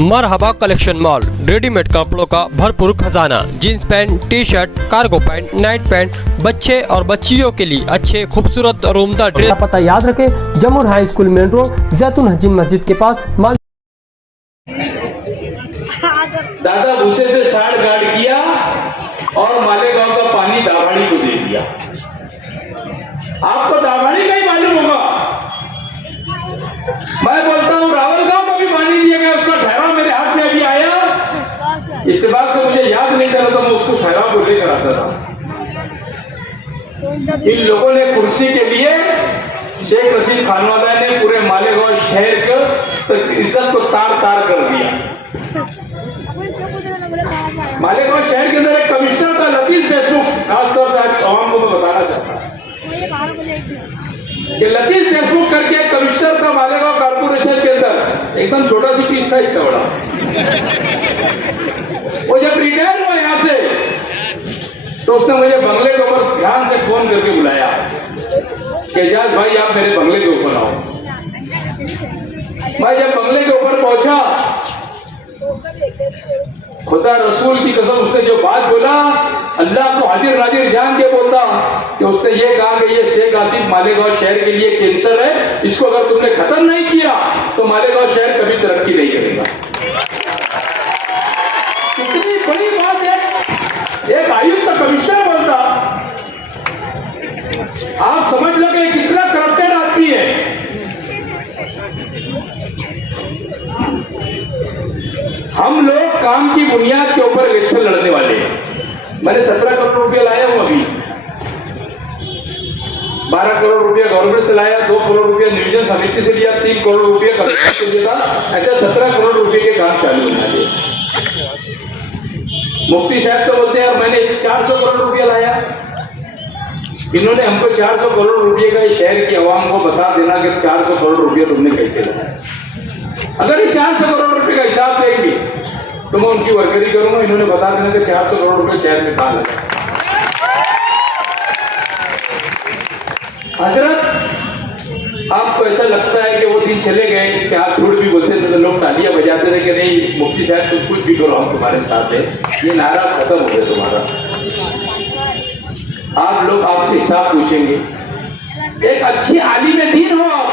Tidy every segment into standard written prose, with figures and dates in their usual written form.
मरहबा collection mall, readymade कपड़ों का भरपूर खजाना, jeans pant, T shirt, cargo pant, night pant, बच्चे और बच्चियों के लिए अच्छे खूबसूरत और उम्दा ड्रेस। पता याद रखें, जमुर हाई स्कूल मेन रोड, जैतून हजीन मस्जिद के पास। दादा भूसे से साड़ गाड़ किया और मालेगांव का पानी दाभाड़ी को दे दिया। आपको दाभाड़ी का ही मालूम होगा। मैं बोलता हूँ रावलगांव को भी पानी दिया गया, उसका ठहराव मेरे हाथ में अभी आया। इत्तेफाक से मुझे याद नहीं चला था, मैं उसको ठहराव को लेकर आता था। इन लोगों ने कुर्सी के लिए शेख रशीद खानवादा ने पूरे मालेगांव शहर के इज्जत को तार तार कर दिया। मालेगांव शहर के अंदर एक कमिश्नर था लतीफ देशमुख, खासतौर से आवाम को मैं बताना चाहता हूँ कि लतीफ देशमुख करके एक कमिश्नर था मालेगांव कारपोरेशन के अंदर, एकदम छोटा सी पीस था, इतना बड़ा। वो जब रिटायर हुआ यहाँ से तो उसने मुझे बंगले के ऊपर ध्यान से फोन करके बुलाया कि एजाज भाई आप मेरे बंगले के ऊपर आओ। मैं जब बंगले के ऊपर पहुंचा, खुदा रसूल की कसम उसने जो बात बोला, अल्लाह को हाजिर नाजिर जान के बोलता कि उसने ये कहा कि ये शेख आसिफ मालेगांव शहर के लिए कैंसर है, इसको अगर तुमने खत्म नहीं किया तो मालेगांव शहर कभी तरक्की नहीं करेगा। कितनी बड़ी बात है, एक आयुक्त कमिश्नर बोलता। आप समझ लो कि कितना करप्टेड आदमी है। हम लोग काम की बुनियाद के ऊपर इलेक्शन लड़ने वाले हैं। मैंने 17 करोड़ रुपया लाया हूं, अभी 12 करोड़ रुपया गवर्नमेंट से लाया, 2 करोड़ रुपया नियोजन समिति से लिया, 3 करोड़ रुपया कमिश्नर से लिया था। ऐसा 17 करोड़ रुपये के काम चालू होना चाहिए। मुफ्ती साहब तो बोलते हैं मैंने 400 करोड़ रुपया लाया। इन्होंने हमको 400 करोड़ रुपये का शहर की आवाम को बता देना कि 400 करोड़ रुपया तुमने कैसे लगाया। अगर ये 400 करोड़ रुपए का हिसाब देंगे तो मैं उनकी वर्करी करूंगा। इन्होंने बता देना कि 400 करोड़ रुपए शहर में कहां लगा। हजरत, आपको ऐसा लगता है कि वो दिन चले गए कि आप झूठ भी बोलते थे तो लोग तालियां बजाते थे कि नहीं मुफ्ती साहब तुम कुछ भी करो हम तुम्हारे साथ है, ये नारा खत्म हो गया तुम्हारा। आप लोग आपसे हिसाब पूछेंगे। एक अच्छी आलिम दीन हो आप,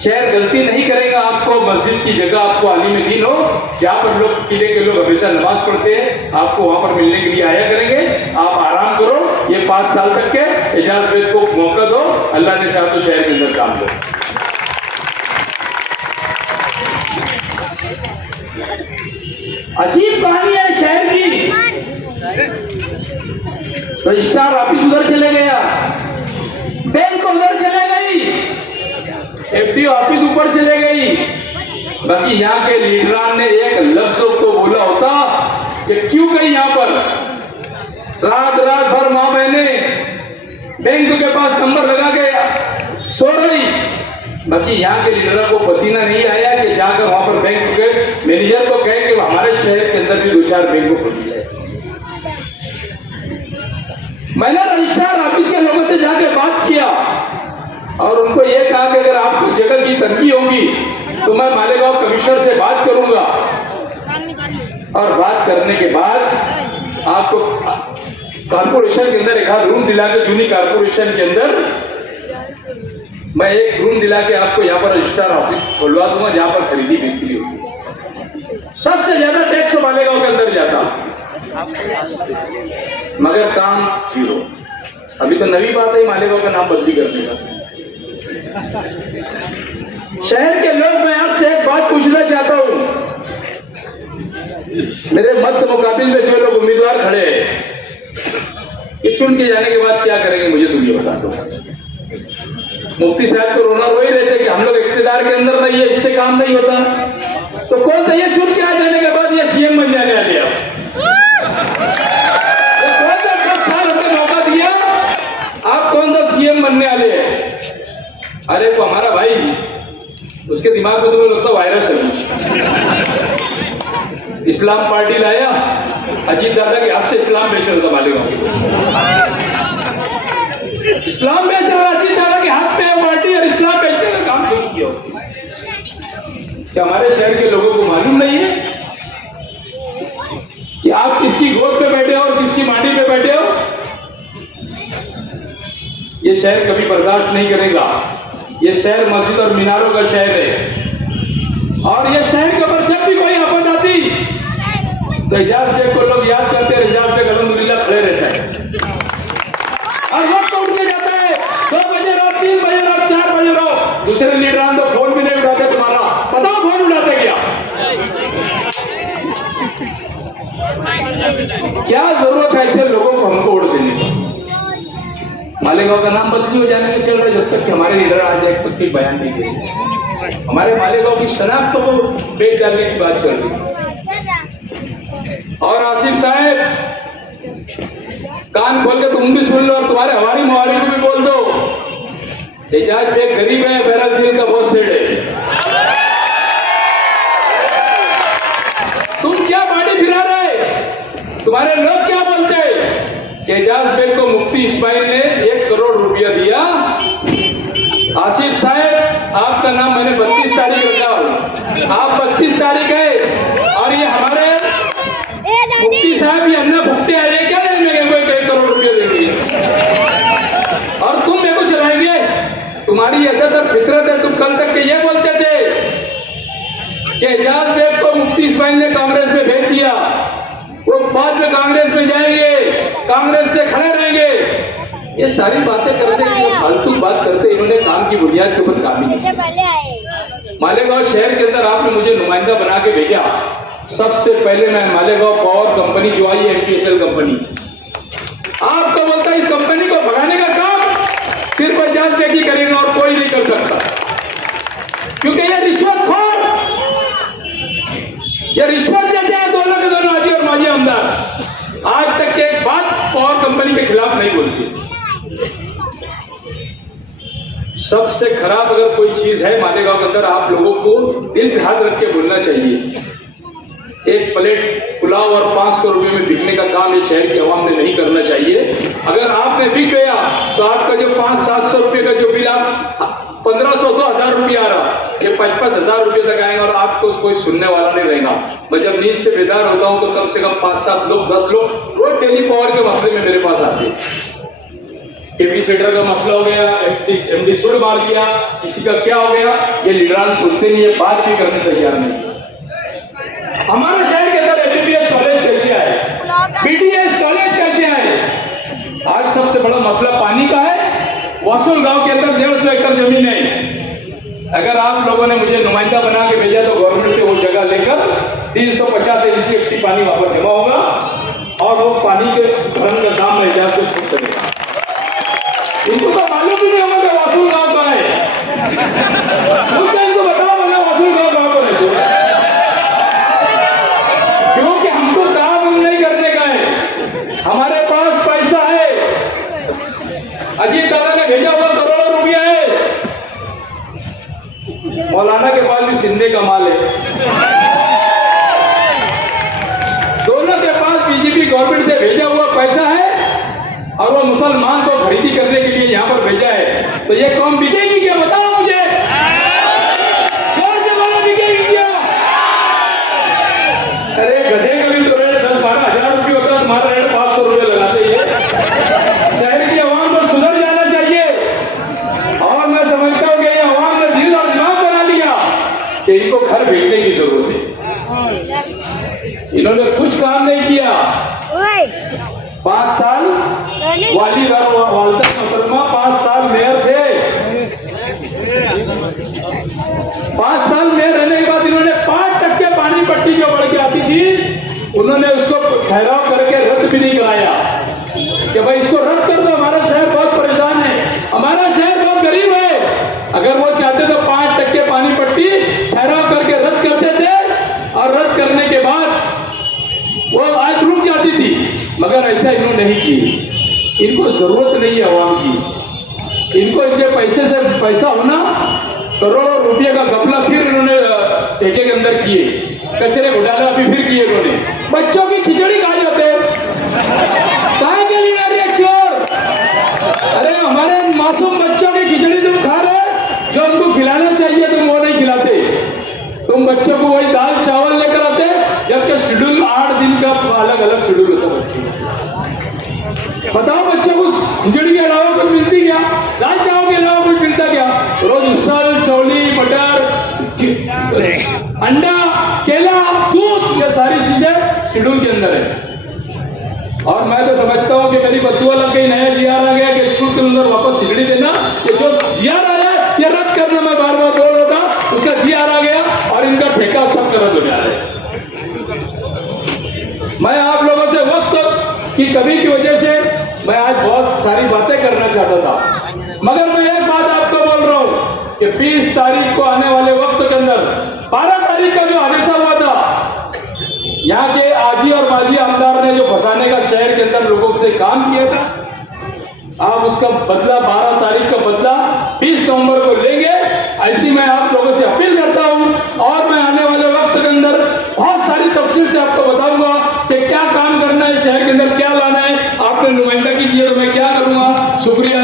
शहर गलती नहीं करेगा, आपको मस्जिद की जगह आपको आलिम दीन हो, जहां पर लोग किले के लोग हमेशा नमाज पढ़ते हैं, आपको वहां पर मिलने के लिए आया करेंगे। आप आराम करो, ये 5 साल तक के एजाज बेद को मौका दो, अल्लाह ने चाहा तो शहर के अंदर काम दो। अजीब कहानी है शहर की। रजिस्ट्रार ऑफिस उधर चले गया, बैंक उधर चले गई, एफडी ऑफिस ऊपर चले गई, बाकी यहाँ के लीडरान ने एक लफ्ज को बोला होता कि क्यों गई यहाँ पर। रात भर माँ बहने बैंक के पास नंबर लगा के सो रही, बाकी यहाँ के लीडरों को पसीना नहीं आया कि जाकर वहां पर बैंक के मैनेजर को कहे कि हमारे शहर के अंदर भी 2-4 बैंक को खोली जाए। मैंने रजिस्ट्रार ऑफिस के लोगों से जाके बात किया और उनको यह कहा कि अगर आपकी जगह की तरक्की होगी तो मैं मालेगांव कमिश्नर से बात करूंगा और बात करने के बाद आपको कारपोरेशन के अंदर एक आध रूम दिला के, जूनी कारपोरेशन के अंदर मैं एक रूम दिला के आपको यहाँ पर रजिस्ट्रार ऑफिस खुलवा दूंगा जहां पर खरीदी बिक्री होगी। सबसे ज्यादा टैक्स मालेगांव के अंदर जाता, मगर काम 0। अभी तो नवी बात है मालेगांव का नाम बदली करने का। शहर के लोग, मैं आपसे एक बात पूछना चाहता हूं। मेरे मत मुकाबिल में जो लोग उम्मीदवार खड़े हैं, ये चुन के जाने के बाद क्या करेंगे मुझे तुम ये बता दो। मुफ्ती साहब तो रोना रो ही रहे थे कि हम लोग इख्तियार के अंदर नहीं है, इससे काम नहीं होता। तो कौन सा ये चुन के आ जाने के बाद ये सीएम बन जाने वाले कौन सा 10 साल हमने मौका दिया, आप कौन सा सीएम बनने वाले हैं। अरे वो हमारा भाई, उसके दिमाग में तुम्हें लगता वायरस है। इस्लाम पार्टी लाया, अजीत दादा के हाथ से इस्लाम बेच रहा था मालेगांव की। इस्लाम बेच रहा अजीत दादा के हाथ में पार्टी और इस्लाम बेचने का काम शुरू किया। कि हमारे शहर के लोगों को शहर कभी बर्दाश्त नहीं करेगा। ये शहर मस्जिद और मीनारों का शहर है और ये शहर के ऊपर जब भी कोई आफत आती तो एजाज बेग को लोग याद करते हैं। एजाज बेग अल्हम्दुलिल्लाह खड़े रहता है और वक्त उठ के जाता है। 2 बजे रहो, 3 बजे रहो, 4 बजे रहो, दूसरे लीडरान तो फोन भी नहीं उठाते तुम्हारा। बताओ फोन उठाते क्या जरूरत है ऐसे लोगों को हमको वोट देने की। मालेगांव का नाम बदली हो जाने के चल रहे जब तक कि हमारे लीडर आ जाए तब तक बयान नहीं दे। हमारे मालेगांव की शनाख्त को बेच डालने की बात चल रही। और आसिफ साहब कान खोल के तुम भी सुन लो और तुम्हारे हमारी मुहारी को भी बोल दो। एजाज बेग गरीब है, बहरहाल दिल का बहुत सेठ है। तुम क्या बाड़ी फिरा रहे? तुम्हारे लोग क्या बोलते? एजाज बेग को मुफ्ती इस्माइल ने 1 करोड़ रुपया दिया। आसिफ साहब आपका नाम मैंने 32 तारीख रखा, आप 32 तारीख है और ये हमारे मुफ्ती साहब ये हमने भुगते आए क्या नहीं मेरे 1 करोड़ रुपया देंगे और तुम मेरे को चलाएंगे। तुम्हारी इज्जत और फितरत है। तुम कल तक के ये बोलते थे कि एजाज बेग को मुफ्ती इस्माइल ने कांग्रेस में भेज दिया, वो बाद में कांग्रेस में जाएंगे, कांग्रेस से खड़े रहेंगे। ये सारी बातें करते हैं, फालतू बात करते। इन्होंने काम की बुनियाद के ऊपर काम किया। मालेगांव शहर के अंदर आपने मुझे नुमाइंदा बना के भेजा। सबसे पहले मैं मालेगांव पावर कंपनी जो आई है MPSL कंपनी, आपको बोलता है इस कंपनी को भगाने का काम सिर्फ एजाज बेग ही करेगा और कोई नहीं कर सकता, क्योंकि ये रिश्वतखोर, ये रिश्वत देते हैं दोनों के दोनों हाजी और माजी आमदार। आज तक के एक बात पावर कंपनी के खिलाफ नहीं बोलती। सबसे खराब अगर कोई चीज है मालेगांव के अंदर, आप लोगों को दिल पे हाथ रख के बोलना चाहिए। एक प्लेट पुलाव और 500 रुपए में बिकने का काम इस शहर की आवाम ने नहीं करना चाहिए। अगर आपने बिक गया तो आपका जो 500-700 रुपए का जो बिल आप 1500-2000 रुपया आ रहा, ये 55,000 रुपये तक आएगा और आपको कोई सुनने वाला नहीं रहेगा। मैं जब नींद से बेदार होता हूं तो कम से कम 5-7 लोग 10 लोग रोज टेली पावर के मसले में मेरे पास आते हैं। टीवी सेटर का मसला हो गया, MD सुर मार दिया, किसी का क्या हो गया, ये लीडरान सुनते नहीं है, बात भी करने तैयार नहीं। हमारे शहर के अंदर MBBS कॉलेज कैसे आए, BDS कॉलेज कैसे आए? आज सबसे बड़ा मसला पानी का है। वासुल गांव के अंदर 150 एकड़ जमीन है। अगर आप लोगों ने मुझे नुमाइंदा बना के भेजा तो गवर्नमेंट से वो जगह लेकर 350 MCFT पानी वापस जमा होगा और वो पानी के भरण का दाम में एजाज को छूट करेगा। इनको तो मालूम भी नहीं होगा कि वासुल गांव का है। इनको बताओ मैं वासुल गांव का है, क्योंकि हमको काम नहीं करने का है। हमारे पास पैसा है, अजीत दादा ने भेजा हुआ करोड़ों रुपया है। मौलाना के पास भी सिंधे का माल है। दोनों के पास बीजेपी गवर्नमेंट से भेजा हुआ पैसा है और वो मुसलमान को खरीदी करने के लिए यहाँ पर भेजा है। तो ये कौम बिकेगी क्या? बताओ मुझे, जोर से बोलो, बिकेगी क्या? अरे गधे का भी तो रेट 10-12 हजार रुपये होता है, तुम्हारा रेट 500 रुपये लगाते हैं। शहर की आवाम को सुधर जाना चाहिए और मैं समझता हूँ कि ये आवाम ने दिल और दिमाग बना लिया कि इनको घर भेजने की जरूरत है। इन्होंने कुछ काम नहीं किया। 5 साल वाली वालदा मोहतरमा 5 साल मेयर थे। 5 साल मेयर रहने के बाद इन्होंने 5% पानी पट्टी जो बढ़ के आती थी उन्होंने उसको ठहराव करके रद्द भी नहीं कराया कि भाई इसको रद्द कर दो, हमारा शहर बहुत परेशान है, हमारा शहर बहुत गरीब है। अगर वो चाहते तो 5% पानी पट्टी ठहराव करके रद्द करते थे और रद्द करने के बाद वो आज रुक जाती थी, मगर ऐसा इन्होंने नहीं की। इनको जरूरत नहीं है आवाम की। इनको इनके पैसे से पैसा होना, करोड़ों रुपये का घपला फिर इन्होंने ठेके के अंदर किए, कचरे घोटाला अभी फिर किए इन्होंने। बच्चों की खिचड़ी खा जाते कहाँ के लिए चोर? अरे हमारे मासूम बच्चों की खिचड़ी तुम खा रहे, जो उनको खिलाना चाहिए तुम वो नहीं खिलाते। तुम बच्चों को वही दाल चावल लेकर आते, जबकि शेड्यूल 8 दिन का अलग अलग शेड्यूल होता है। बताओ बच्चों को खिचड़ी के अलावा कुछ मिलती क्या? अंडा, केला, दूध, ये सारी चीजें शेड्यूल के अंदर है। और मैं तो समझता हूं कि मेरी बदुआ लग गई, नया जीआर आ गया कि स्कूल के अंदर वापस खिचड़ी देना, ये जो जीआर आया ये रद्द करना, मैं बार बार बोल रहा था, उसका जीआर आ गया और इनका ठेका सब रद्द हो जा रहा है। मैं आप लोगों से वक्त की कमी की वजह से मैं आज बहुत सारी बातें करना चाहता था, मगर मैं एक बात आपको बोल रहा हूं कि 20 तारीख को आने वाले वक्त के अंदर 12 तारीख का जो हादसा हुआ था, यहाँ के आजी और माजी आमदार ने जो फंसाने का शहर के अंदर लोगों से काम किया था, आप उसका बदला 12 तारीख का बदला 20 नवंबर को लेंगे, ऐसी मैं आप लोगों से अपील करता हूं। और मैं आने वाले वक्त के अंदर बहुत सारी तफसील से आपको बताऊंगा कि क्या काम करना है, शहर के अंदर क्या लाना है। आपने नुमाइंदगी की है तो मैं क्या करूंगा। शुक्रिया।